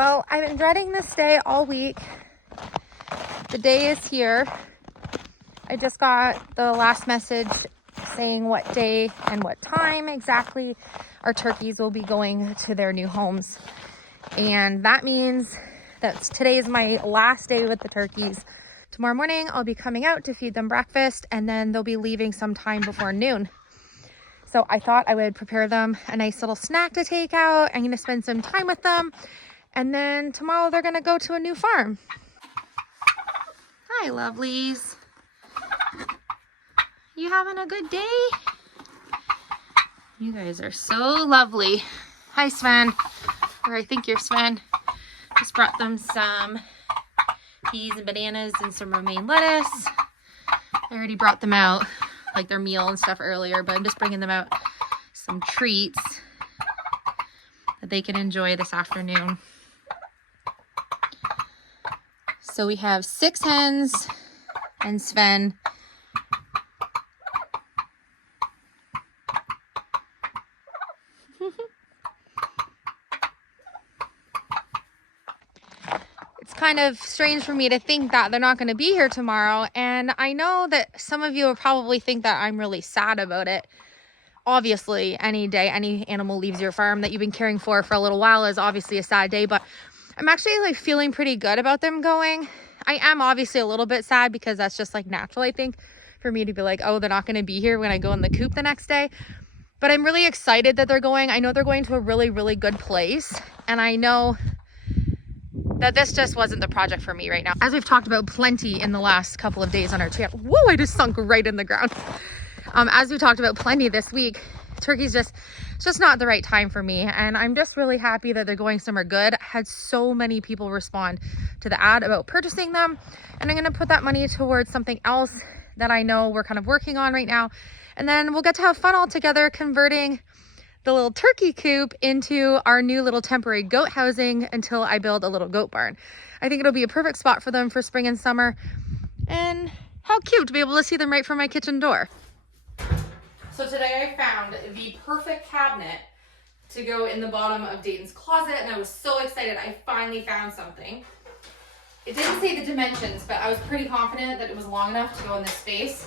Well, I've been dreading this day all week. The day is here. I just got the last message saying what day and what time exactly our turkeys will be going to their new homes. And that means that today is my last day with the turkeys. Tomorrow morning, I'll be coming out to feed them breakfast, and then they'll be leaving sometime before noon. So I thought I would prepare them a nice little snack to take out. I'm going to spend some time with them. And then tomorrow they're going to go to a new farm. Hi, lovelies. You having a good day? You guys are so lovely. Hi, Sven. Or I think you're Sven. Just brought them some peas and bananas and some romaine lettuce. I already brought them out, like their meal and stuff earlier, but I'm just bringing them out some treats that they can enjoy this afternoon. So we have 6 hens and Sven. It's kind of strange for me to think that they're not going to be here tomorrow. And I know that some of you will probably think that I'm really sad about it. Obviously, any day any animal leaves your farm that you've been caring for a little while is obviously a sad day, but I'm actually like feeling pretty good about them going. I am obviously a little bit sad because that's just like natural, I think, for me to be like, oh, they're not going to be here when I go in the coop the next day. But I'm really excited that they're going. I know they're going to a really, really good place. And I know that this just wasn't the project for me right now. As we've talked about plenty in the last couple of days on our channel. Whoa, I just sunk right in the ground. As we talked about plenty this week, turkey's it's just not the right time for me. And I'm just really happy that they're going somewhere good. I had so many people respond to the ad about purchasing them. And I'm going to put that money towards something else that I know we're kind of working on right now. And then we'll get to have fun all together converting the little turkey coop into our new little temporary goat housing until I build a little goat barn. I think it'll be a perfect spot for them for spring and summer. And how cute to be able to see them right from my kitchen door. So today I found the perfect cabinet to go in the bottom of Dayton's closet, and I was so excited. I finally found something. It didn't say the dimensions, but I was pretty confident that it was long enough to go in this space.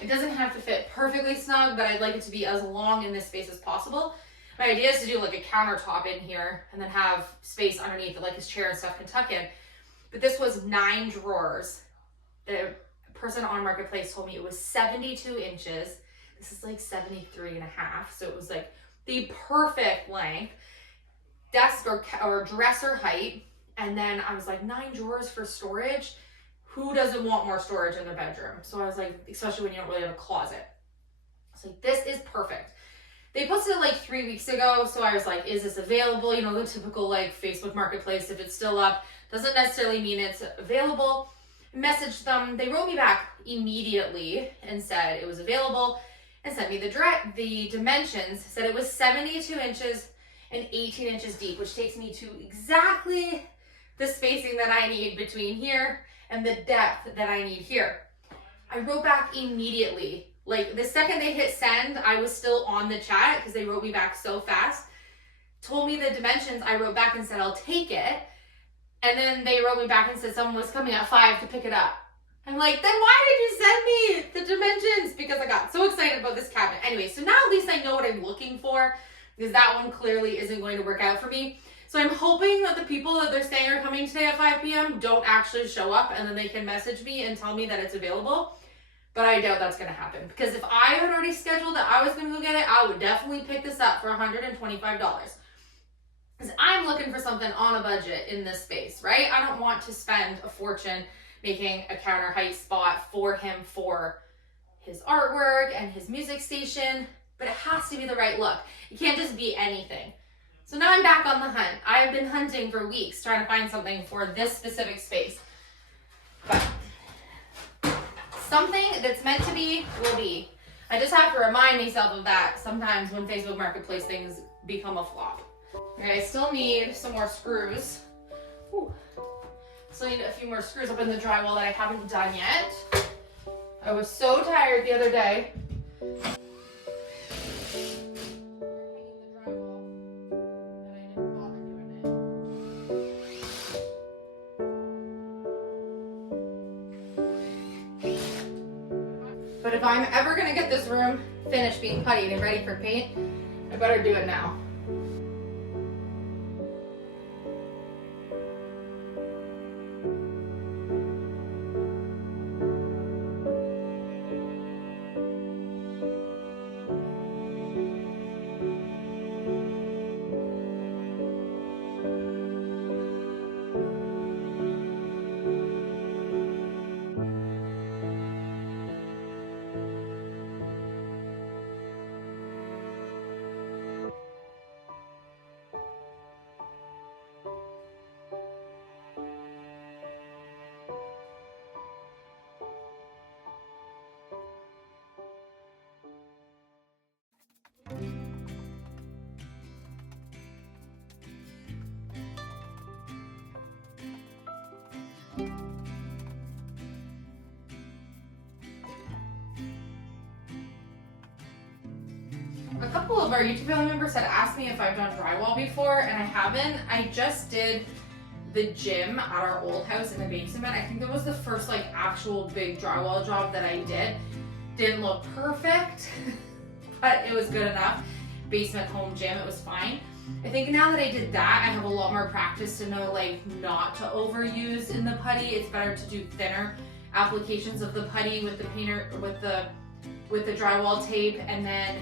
It doesn't have to fit perfectly snug, but I'd like it to be as long in this space as possible. My idea is to do like a countertop in here and then have space underneath that like his chair and stuff can tuck in. But this was 9 drawers. The person on Marketplace told me it was 72 inches. This is like 73 and a half. So it was like the perfect length, desk or dresser height. And then I was like, 9 drawers for storage. Who doesn't want more storage in their bedroom? So I was like, especially when you don't really have a closet. I was like, this is perfect. They posted it like 3 weeks ago. So I was like, is this available? You know, the typical like Facebook Marketplace, if it's still up, doesn't necessarily mean it's available. Messaged them. They wrote me back immediately and said it was available and sent me the dimensions. Said it was 72 inches and 18 inches deep, which takes me to exactly the spacing that I need between here and the depth that I need here. I wrote back immediately. Like the second they hit send, I was still on the chat because they wrote me back so fast. Told me the dimensions. I wrote back and said, I'll take it. And then they wrote me back and said someone was coming at 5 to pick it up. I'm like, then why did you send me the dimensions? Because I got so excited about this cabinet. Anyway, so now at least I know what I'm looking for, because that one clearly isn't going to work out for me. So I'm hoping that the people that they're saying are coming today at 5 p.m. don't actually show up, and then they can message me and tell me that it's available. But I doubt that's going to happen, because if I had already scheduled that I was going to go get it, I would definitely pick this up for $125. Because I'm looking for something on a budget in this space, right? I don't want to spend a fortune making a counter height spot for him for his artwork and his music station, but it has to be the right look. It can't just be anything. So now I'm back on the hunt. I have been hunting for weeks trying to find something for this specific space. But something that's meant to be will be. I just have to remind myself of that sometimes when Facebook Marketplace things become a flop. Okay, I still need some more screws. Ooh. Still need a few more screws up in the drywall that I haven't done yet. I was so tired the other day. if I'm ever gonna get this room finished being puttied and ready for paint, I better do it now. A couple of our YouTube family members had asked me if I've done drywall before, and I haven't. I just did the gym at our old house in the basement. I think that was the first like actual big drywall job that I did. Didn't look perfect, but it was good enough. Basement home gym, it was fine. I think now that I did that, I have a lot more practice to know like not to overuse in the putty. It's better to do thinner applications of the putty with the painter, with the drywall tape, and then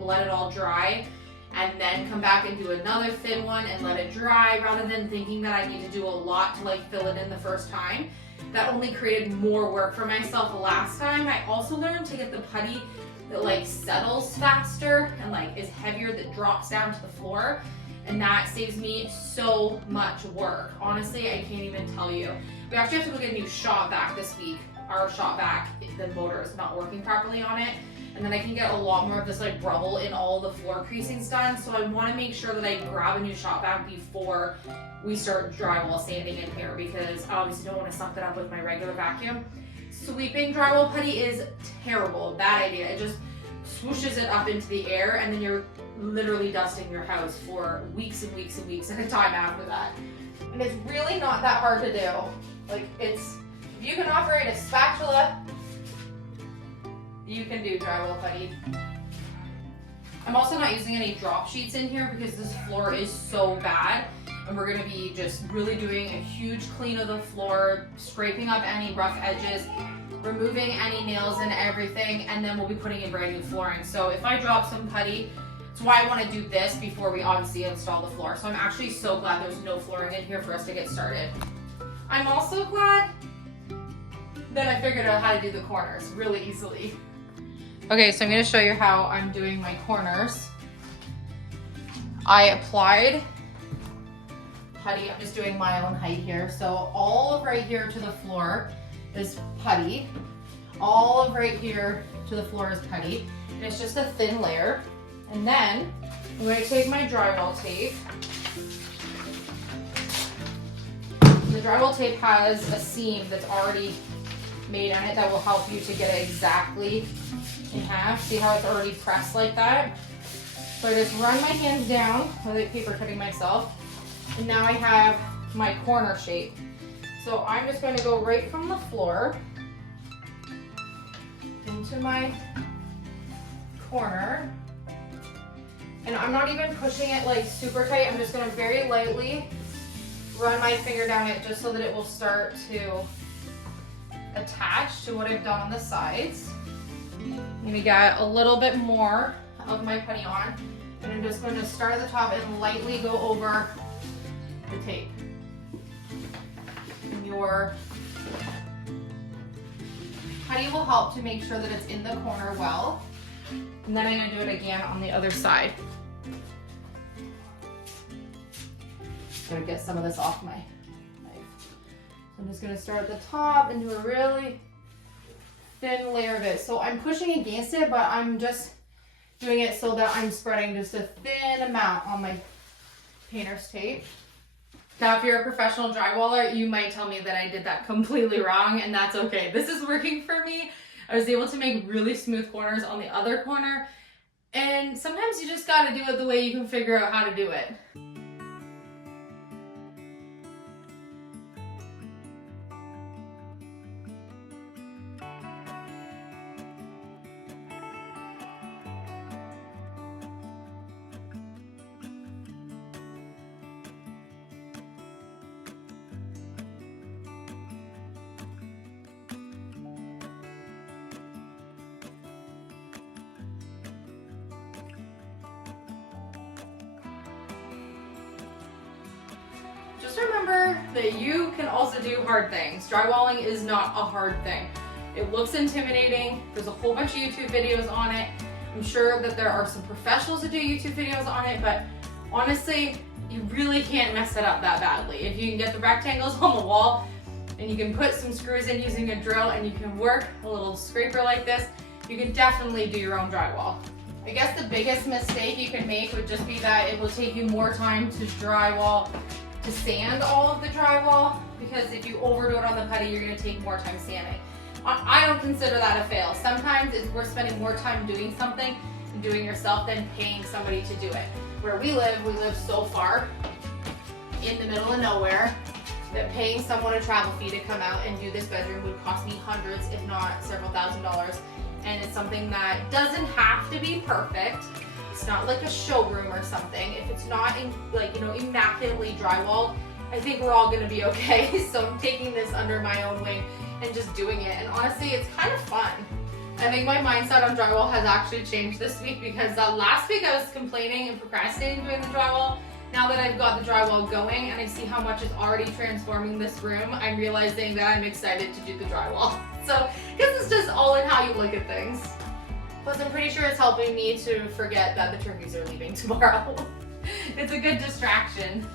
let it all dry, and then come back and do another thin one and let it dry, rather than thinking that I need to do a lot to like fill it in the first time. That only created more work for myself the last time. I also learned to get the putty that like settles faster and like is heavier, that drops down to the floor, and that saves me so much work. Honestly, I can't even tell you. We actually have to go get a new shop vac this week. Our shop vac, the motor is not working properly on it. And then I can get a lot more of this like rubble in all the floor creasings done. So I want to make sure that I grab a new shop vac before we start drywall sanding in here, because I obviously don't want to suck that up with my regular vacuum. Sweeping drywall putty is terrible, bad idea. It just swooshes it up into the air, and then you're literally dusting your house for weeks and weeks and weeks at a time after that. And it's really not that hard to do. Like, it's, if you can operate a spatula, you can do drywall putty. I'm also not using any drop sheets in here because this floor is so bad, and we're gonna be just really doing a huge clean of the floor, scraping up any rough edges, removing any nails and everything, and then we'll be putting in brand new flooring. So if I drop some putty, it's why I want to do this before we obviously install the floor. So I'm actually so glad there's no flooring in here for us to get started. I'm also glad that I figured out how to do the corners really easily. Okay, so I'm going to show you how I'm doing my corners. I applied putty. I'm just doing my own height here. So all of right here to the floor is putty. All of right here to the floor is putty. And it's just a thin layer. And then I'm going to take my drywall tape. The drywall tape has a seam that's already made on it that will help you to get it exactly in half. See how it's already pressed like that? So I just run my hands down with paper cutting myself, and now I have my corner shape. So I'm just going to go right from the floor into my corner, and I'm not even pushing it like super tight. I'm just going to very lightly run my finger down it just so that it will start to attach to what I've done on the sides. I'm going to get a little bit more of my putty on, and I'm just going to start at the top and lightly go over the tape. And your putty will help to make sure that it's in the corner well. And then I'm going to do it again on the other side. I'm going to get some of this off my knife. So I'm just going to start at the top and do a really thin layer of it. So I'm pushing against it, but I'm just doing it so that I'm spreading just a thin amount on my painter's tape. Now, if you're a professional drywaller, you might tell me that I did that completely wrong, and that's okay. This is working for me. I was able to make really smooth corners on the other corner, and sometimes you just gotta do it the way you can figure out how to do it. just remember that you can also do hard things. Drywalling is not a hard thing. It looks intimidating. There's a whole bunch of YouTube videos on it. I'm sure that there are some professionals that do YouTube videos on it, but honestly, you really can't mess it up that badly. If you can get the rectangles on the wall and you can put some screws in using a drill and you can work a little scraper like this, you can definitely do your own drywall. I guess the biggest mistake you can make would just be that it will take you more time to drywall, to sand all of the drywall, because if you overdo it on the putty, you're gonna take more time sanding. I don't consider that a fail. Sometimes it's worth spending more time doing something and doing yourself than paying somebody to do it. Where we live so far in the middle of nowhere that paying someone a travel fee to come out and do this bedroom would cost me hundreds, if not several $1,000s. And it's something that doesn't have to be perfect. It's not like a showroom or something. If it's not immaculately drywalled, I think we're all gonna be okay. So I'm taking this under my own wing and just doing it. And honestly, it's kind of fun. I think my mindset on drywall has actually changed this week, because last week I was complaining and procrastinating doing the drywall. Now that I've got the drywall going and I see how much is already transforming this room, I'm realizing that I'm excited to do the drywall. So I guess it's just all in how you look at things. Plus I'm pretty sure it's helping me to forget that the turkeys are leaving tomorrow. It's a good distraction.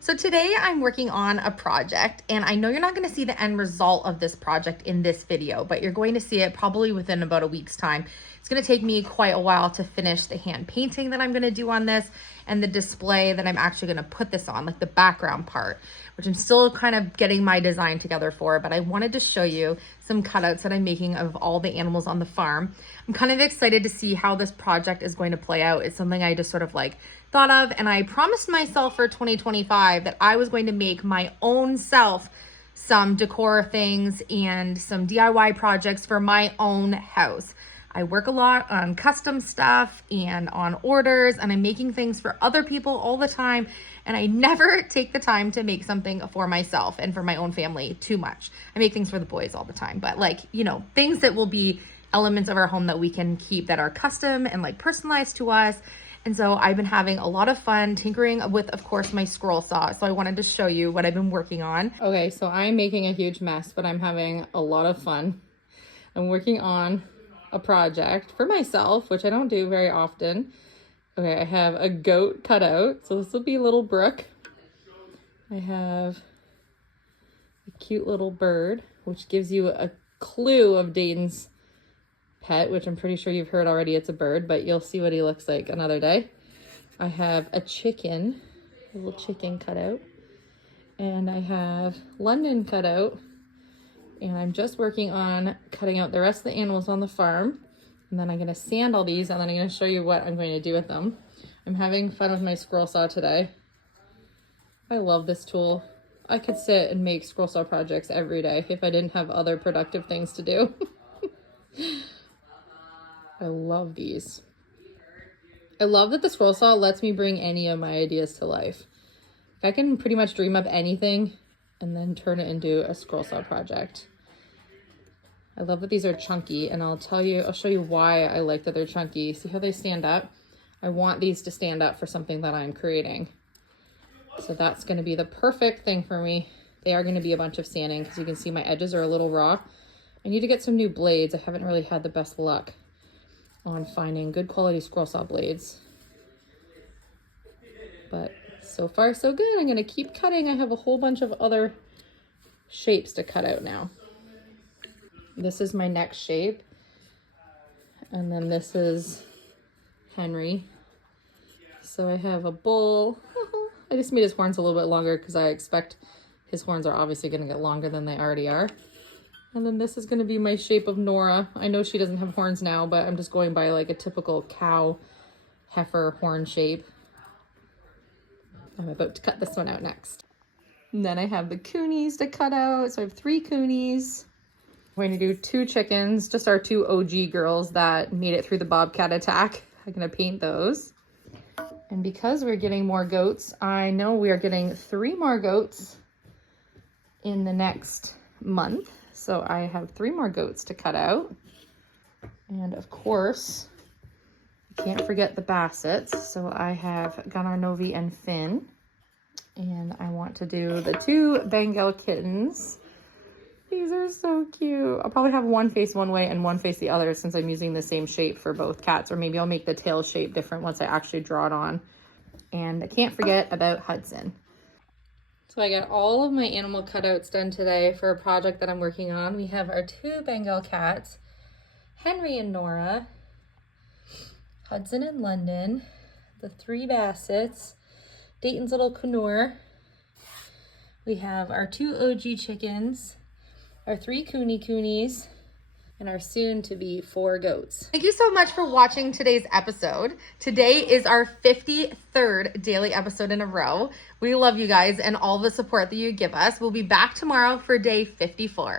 So today I'm working on a project, and I know you're not going to see the end result of this project in this video, but you're going to see it probably within about a week's time. It's going to take me quite a while to finish the hand painting that I'm going to do on this and the display that I'm actually going to put this on, like the background part, which I'm still kind of getting my design together for, but I wanted to show you some cutouts that I'm making of all the animals on the farm. I'm kind of excited to see how this project is going to play out. It's something I just sort of like thought of, and I promised myself for 2025 that I was going to make my own self some decor things and some DIY projects for my own house. I work a lot on custom stuff and on orders, and I'm making things for other people all the time, and I never take the time to make something for myself and for my own family too much. I make things for the boys all the time, but like, you know, things that will be elements of our home that we can keep that are custom and like personalized to us. And so I've been having a lot of fun tinkering with, of course, my scroll saw. So I wanted to show you what I've been working on. Okay, so I'm making a huge mess, but I'm having a lot of fun. I'm working on a project for myself, which I don't do very often. Okay, I have a goat cut out. So this will be little Brooke. I have a cute little bird, which gives you a clue of Dayton's pet, which I'm pretty sure you've heard already. It's a bird, but you'll see what he looks like another day. I have a chicken, a little chicken cut out, and I have London cut out, and I'm just working on cutting out the rest of the animals on the farm, and then I'm going to sand all these, and then I'm going to show you what I'm going to do with them. I'm having fun with my scroll saw today. I love this tool. I could sit and make scroll saw projects every day if I didn't have other productive things to do. I love these. I love that the scroll saw lets me bring any of my ideas to life. I can pretty much dream up anything and then turn it into a scroll saw project. I love that these are chunky, and I'll show you why I like that they're chunky. See how they stand up? I want these to stand up for something that I'm creating. So that's going to be the perfect thing for me. They are going to be a bunch of sanding because you can see my edges are a little raw. I need to get some new blades. I haven't really had the best luck on finding good quality squirrel saw blades. But so far so good. I'm gonna keep cutting. I have a whole bunch of other shapes to cut out now. This is my next shape. And then this is Henry. So I have a bull. I just made his horns a little bit longer because I expect his horns are obviously gonna get longer than they already are. And then this is gonna be my shape of Nora. I know she doesn't have horns now, but I'm just going by like a typical cow heifer horn shape. I'm about to cut this one out next. And then I have the coonies to cut out. So I have 3 coonies. I'm going to do 2 chickens, just our 2 OG girls that made it through the bobcat attack. I'm gonna paint those. And because we're getting more goats, I know we are getting 3 more goats in the next month. So I have 3 more goats to cut out. And of course, I can't forget the Bassets. So I have Gunnar, Novi, and Finn. And I want to do the 2 Bengal kittens. These are so cute. I'll probably have one face one way and one face the other since I'm using the same shape for both cats. Or maybe I'll make the tail shape different once I actually draw it on. And I can't forget about Hudson. So I got all of my animal cutouts done today for a project that I'm working on. We have our 2 Bengal cats, Henry and Nora, Hudson and London, the 3 Bassets, Dayton's little Kunur. We have our 2 OG chickens, our 3 coonies, and our soon to be 4 goats. Thank you so much for watching today's episode. Today is our 53rd daily episode in a row. We love you guys and all the support that you give us. We'll be back tomorrow for day 54.